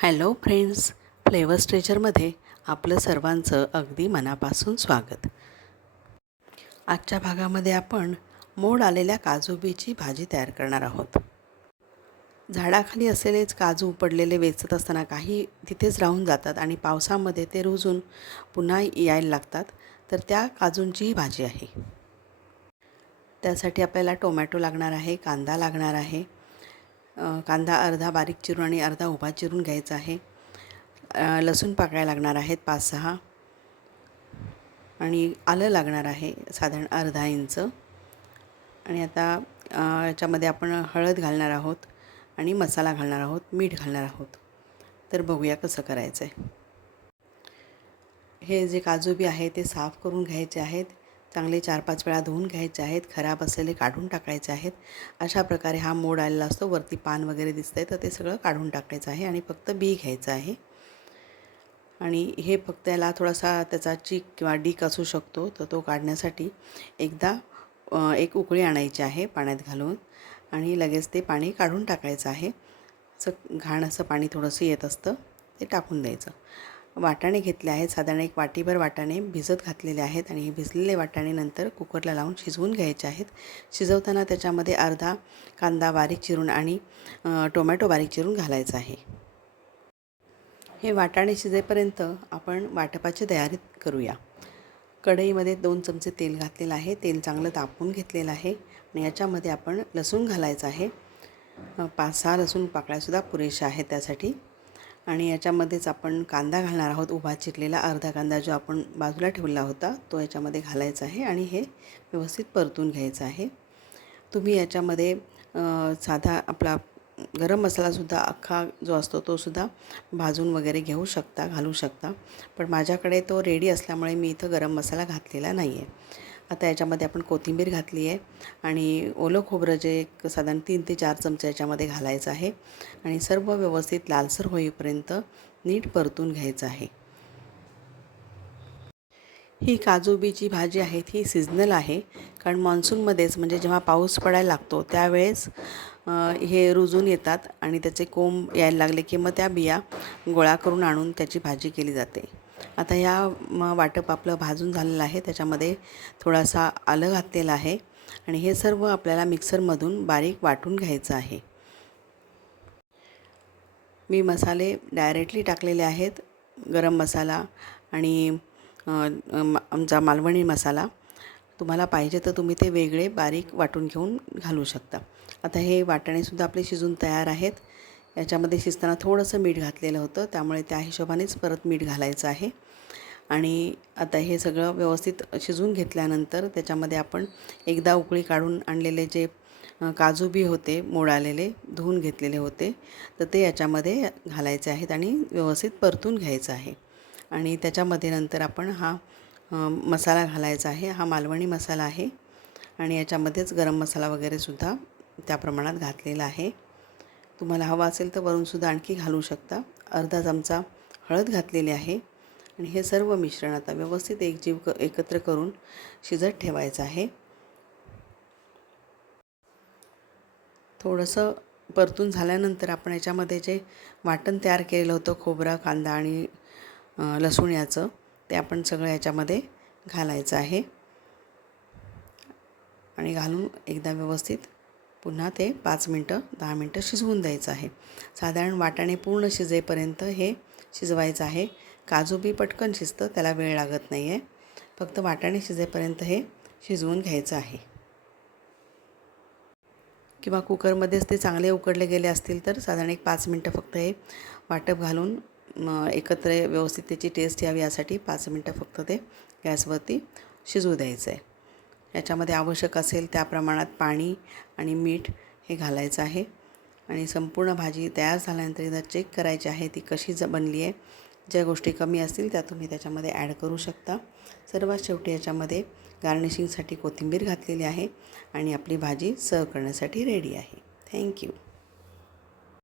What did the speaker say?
Hello friends flavour स्ट्रेचरमध्ये आपलं सर्वांचं अगदी मनापासून स्वागत. आजच्या भागामध्ये आपण मोड आलेल्या काजूबीची भाजी तयार करणार आहोत. झाडाखाली असलेलेच काजू पडलेले वेचत असताना काही तिथेच राहून जातात आणि पावसामध्ये ते रुजून पुन्हा यायला लागतात. तर त्या काजूंचीही भाजी आहे. त्यासाठी आपल्याला टोमॅटो लागणार आहे कांदा लागणार आहे कांदा अर्धा बारीक चिरून आणि अर्धा उभा चिरून घ्यायचा आहे. लसूण पाकळ्या लागणार आहेत पाच सहा. आणि आलं लागणार आहे साधारण अर्धा इंच. आणि आता याच्यामध्ये आपण हळद घालणार आहोत आणि मसाला घालणार आहोत मीठ घालणार आहोत. तर बघूया कसं करायचं आहे हे जे काजू बी आहे ते साफ करून घ्यायचे आहेत. चांगले चार पाच वेळा धुवून घ्यायचे आहेत खराब असलेले काढून टाकायचे आहेत. अशा प्रकारे हा मोड आलेला असतो. वरती पान वगैरे दिसतंय तर ते सगळं काढून टाकायचं आहे आणि फक्त बी घ्यायचं आहे. आणि हे फक्त याला थोडासा त्याचा चीक किंवा डीक असू शकतो तर तो काढण्यासाठी एकदा एक उकळी आणायची आहे पाण्यात घालून आणि लगेच ते पाणी काढून टाकायचं आहे. असं घाण असं पाणी थोडंसं येत असतं ते टाकून द्यायचं. वाटाणे घेतले आहेत. साधारण एक वाटीभर वाटाणे भिजत घातलेले आहेत आणि हे भिजलेले वाटाणे नंतर कुकरला लावून शिजवून घ्यायचे आहेत. शिजवताना त्याच्यामध्ये अर्धा कांदा बारीक चिरून आणि टोमॅटो बारीक चिरून घालायचा आहे. हे वाटाणे शिजेपर्यंत आपण वाटपाची तयारी करूया. कढईमध्ये दोन चमचे तेल घातलेलं आहे. तेल चांगलं तापून घेतलेलं आहे आणि याच्यामध्ये आपण लसूण घालायचं आहे. पाच सहा लसूण पाकळ्यासुद्धा पुरेशा आहेत त्यासाठी. आणि याच्यामध्येच आपण कांदा घालणार आहोत. उभा चिरलेला अर्धा कांदा जो आपण बाजूला ठेवला होता तो याच्यामध्ये घालायचा आहे आणि हे व्यवस्थित परतून घ्यायचं आहे. तुम्ही याच्यामध्ये साधा आपला गरम मसालासुद्धा अख्खा जो असतो तो सुद्धा भाजून वगैरे घेऊ शकता घालू शकता. पण माझ्याकडे तो रेडी असल्यामुळे मी इथं गरम मसाला घातलेला नाही आहे आता याच्यामध्ये आपण कोथिंबीर घातली आहे आणि ओलं खोबरं जे एक साधारण तीन ते चार चमचे याच्यामध्ये घालायचं आहे. आणि सर्व व्यवस्थित लालसर होईपर्यंत नीट परतून घ्यायचं आहे. ही काजूबीची भाजी आहे ती सिजनल आहे. कारण मान्सूनमध्येच म्हणजे जेव्हा पाऊस पडायला लागतो त्यावेळेस हे रुजून येतात आणि त्याचे कोंब यायला लागले की मग त्या बिया गोळा करून आणून त्याची भाजी केली जाते. आता या म वाटप आपलं भाजून झालेलं आहे. त्याच्यामध्ये थोडासा आलं घातलेलं आहे. आणि हे सर्व आपल्याला मिक्सरमधून बारीक वाटून घ्यायचं आहे. मी मसाले डायरेक्टली टाकलेले आहेत. गरम मसाला आणि आमचा मालवणी मसाला. तुम्हाला पाहिजे तर तुम्ही ते वेगळे बारीक वाटून घेऊन घालू शकता. आता हे वाटाणेसुद्धा आपले शिजून तयार आहेत. याच्यामध्ये शिजताना थोडंसं मीठ घातलेलं होतं त्यामुळे त्या हिशोबानेच परत मीठ घालायचं आहे. आणि आता हे सगळं व्यवस्थित शिजवून घेतल्यानंतर त्याच्यामध्ये आपण एकदा उकळी काढून आणलेले जे काजू बी होते मोड आलेले धुवून घेतलेले होते तर ते याच्यामध्ये घालायचे आहेत आणि व्यवस्थित परतून घ्यायचं आहे. आणि त्याच्यामध्ये नंतर आपण हा मसाला घालायचा आहे हा मालवणी मसाला आहे. आणि याच्यामध्येच गरम मसाला वगैरेसुद्धा त्या प्रमाणात घातलेला आहे. तुम्हाला हवा असेल तर वरूनसुद्धा आणखी घालू शकता. अर्धा चमचा हळद घातलेली आहे. आणि हे सर्व मिश्रण आता व्यवस्थित एकजीव क एकत्र करून शिजत ठेवायचं आहे. थोडंसं परतून झाल्यानंतर आपण याच्यामध्ये जे वाटण तयार केलेलं होतं खोबरा कांदा आणि लसूण याचं ते आपण सगळं याच्यामध्ये घालायचं आहे. आणि घालून एकदा व्यवस्थित पुन्हा ते पाच मिनटं दहा मिनटं शिजवून द्यायचं आहे. साधारण वाटाणे पूर्ण शिजेपर्यंत हे शिजवायचं आहे. काजू बी पटकन शिजतं त्याला वेळ लागत नाही आहे फक्त वाटाणे शिजेपर्यंत हे शिजवून घ्यायचं आहे. किंवा कुकरमध्येच ते चांगले उकडले गेले असतील तर साधारण एक पाच मिनटं फक्त हे वाटप घालून एकत्र व्यवस्थित त्याची टेस्ट यावी यासाठी पाच मिनटं फक्त ते गॅसवरती शिजवू द्यायचं आहे याच्यामध्ये आवश्यक असेल त्या प्रमाणात पाणी आणि मीठ हे घालायचं आहे. आणि संपूर्ण भाजी तयार झाल्यानंतर एकदा चेक करायची आहे ती कशी ज बनली आहे. ज्या गोष्टी कमी असतील त्या तुम्ही त्याच्यामध्ये ॲड करू शकता. सर्वात शेवटी याच्यामध्ये गार्निशिंगसाठी कोथिंबीर घातलेली आहे आणि आपली भाजी सर्व करण्यासाठी रेडी आहे. थँक्यू.